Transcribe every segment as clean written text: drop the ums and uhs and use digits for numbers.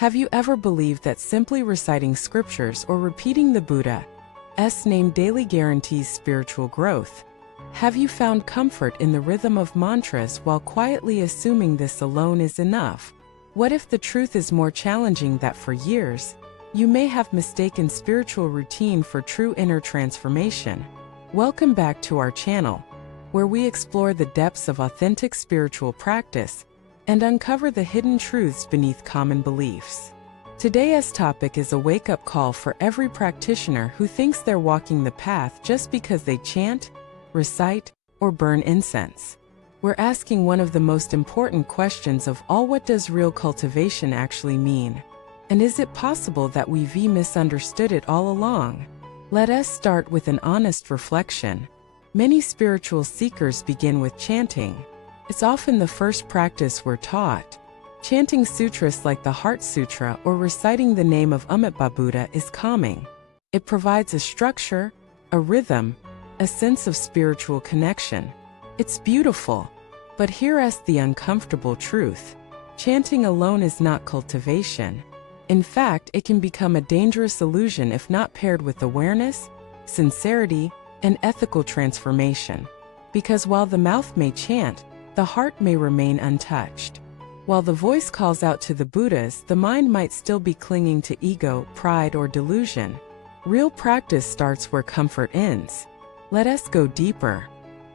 Have you ever believed that simply reciting scriptures or repeating the Buddha's name daily guarantees spiritual growth? Have you found comfort in the rhythm of mantras while quietly assuming this alone is enough? What if the truth is more challenging, that for years, you may have mistaken spiritual routine for true inner transformation? Welcome back to our channel, where we explore the depths of authentic spiritual practice and uncover the hidden truths beneath common beliefs. Today's topic is a wake-up call for every practitioner who thinks they're walking the path just because they chant, recite, or burn incense. We're asking one of the most important questions of all: what does real cultivation actually mean? And is it possible that we've misunderstood it all along? Let us start with an honest reflection. Many spiritual seekers begin with chanting. It's often the first practice we're taught. Chanting sutras like the Heart Sutra or reciting the name of Amitabha Buddha is calming. It provides a structure, a rhythm, a sense of spiritual connection. It's beautiful, but here's the uncomfortable truth. Chanting alone is not cultivation. In fact, it can become a dangerous illusion if not paired with awareness, sincerity, and ethical transformation. Because while the mouth may chant, the heart may remain untouched. While the voice calls out to the Buddhas, the mind might still be clinging to ego, pride, or delusion. Real practice starts where comfort ends. Let us go deeper.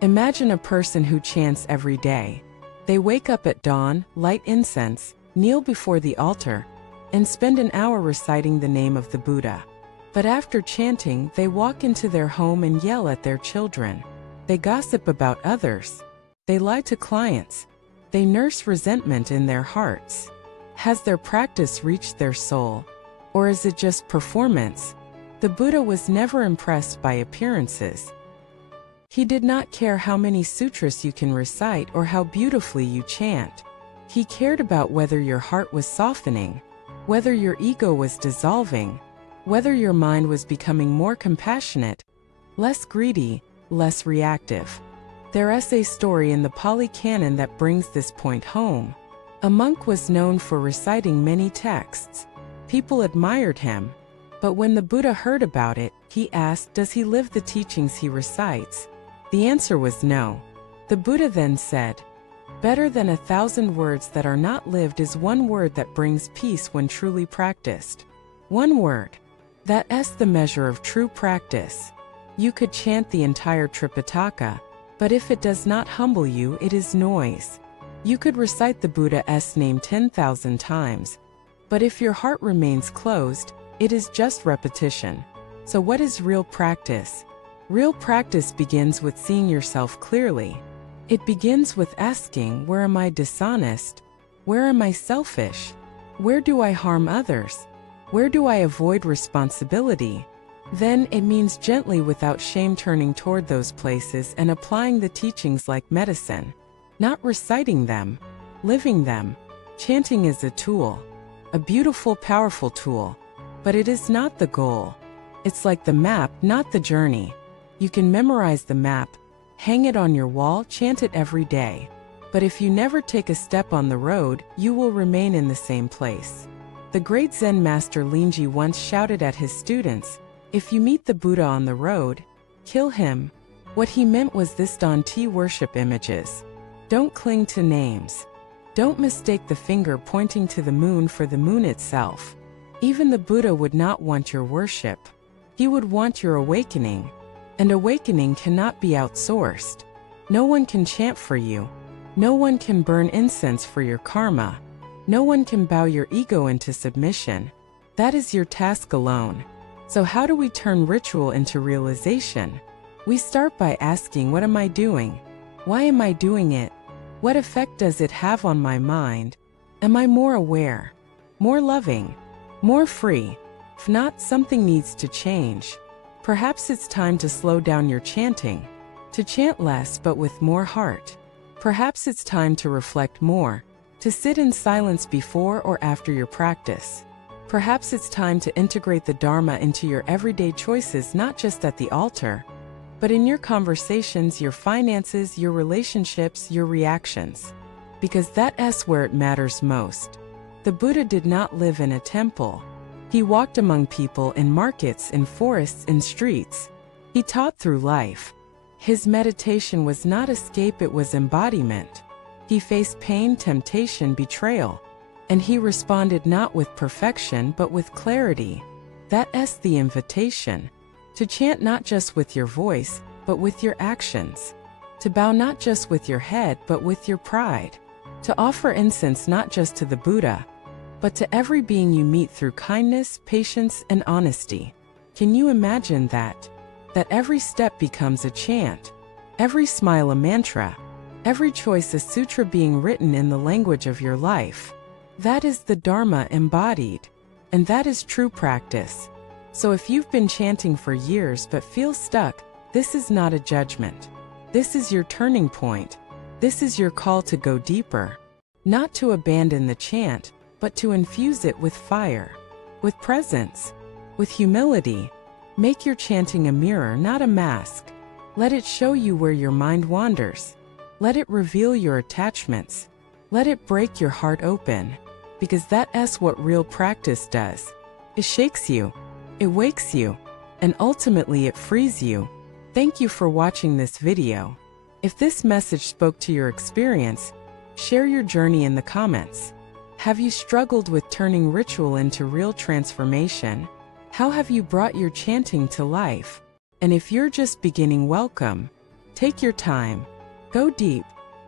Imagine a person who chants every day. They wake up at dawn, light incense, kneel before the altar, and spend an hour reciting the name of the Buddha. But after chanting, they walk into their home and yell at their children. They gossip about others. They lie to clients. They nurse resentment in their hearts. Has their practice reached their soul? Or is it just performance? The Buddha was never impressed by appearances. He did not care how many sutras you can recite or how beautifully you chant. He cared about whether your heart was softening, whether your ego was dissolving, whether your mind was becoming more compassionate, less greedy, less reactive. There is a story in the Pali Canon that brings this point home. A monk was known for reciting many texts. People admired him. But when the Buddha heard about it, he asked, "Does he live the teachings he recites?" The answer was no. The Buddha then said, "Better than 1,000 words that are not lived is one word that brings peace when truly practiced." One word. That's the measure of true practice. You could chant the entire Tripitaka, but if it does not humble you, it is noise. You could recite the Buddha's name 10,000 times, but if your heart remains closed, it is just repetition. So what is real practice? Real practice begins with seeing yourself clearly. It begins with asking, where am I dishonest? Where am I selfish? Where do I harm others? Where do I avoid responsibility? Then it means gently, without shame, turning toward those places and applying the teachings like medicine. Not reciting them, living them. Chanting is a tool, a beautiful, powerful tool, but it is not the goal. It's like the map, not the journey. You can memorize the map, hang it on your wall, chant it every day. But if you never take a step on the road, you will remain in the same place. The great Zen master Linji once shouted at his students, "If you meet the Buddha on the road, kill him." What he meant was this: don't worship images. Don't cling to names. Don't mistake the finger pointing to the moon for the moon itself. Even the Buddha would not want your worship. He would want your awakening. And awakening cannot be outsourced. No one can chant for you. No one can burn incense for your karma. No one can bow your ego into submission. That is your task alone. So how do we turn ritual into realization? We start by asking, what am I doing? Why am I doing it? What effect does it have on my mind? Am I more aware, more loving, more free? If not, something needs to change. Perhaps it's time to slow down your chanting, to chant less but with more heart. Perhaps it's time to reflect more, to sit in silence before or after your practice. Perhaps it's time to integrate the Dharma into your everyday choices, not just at the altar, but in your conversations, your finances, your relationships, your reactions. Because that's where it matters most. The Buddha did not live in a temple. He walked among people in markets, in forests, in streets. He taught through life. His meditation was not escape, it was embodiment. He faced pain, temptation, betrayal, and he responded not with perfection but with clarity. That's the invitation. To chant not just with your voice, but with your actions. To bow not just with your head, but with your pride. To offer incense not just to the Buddha, but to every being you meet through kindness, patience, and honesty. Can you imagine that? That every step becomes a chant, every smile a mantra, every choice a sutra being written in the language of your life. That is the Dharma embodied, and that is true practice. So if you've been chanting for years but feel stuck, this is not a judgment. This is your turning point. This is your call to go deeper. Not to abandon the chant, but to infuse it with fire, with presence, with humility. Make your chanting a mirror, not a mask. Let it show you where your mind wanders. Let it reveal your attachments. Let it break your heart open. Because that's what real practice does. It shakes you, it wakes you, and ultimately it frees you. Thank you for watching this video. If this message spoke to your experience, share your journey in the comments. Have you struggled with turning ritual into real transformation? How have you brought your chanting to life? And if you're just beginning, welcome. Take your time. Go deep.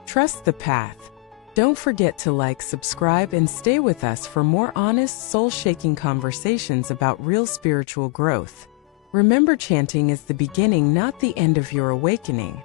Trust the path. Don't forget to like, subscribe, and stay with us for more honest, soul-shaking conversations about real spiritual growth. Remember, chanting is the beginning, not the end of your awakening.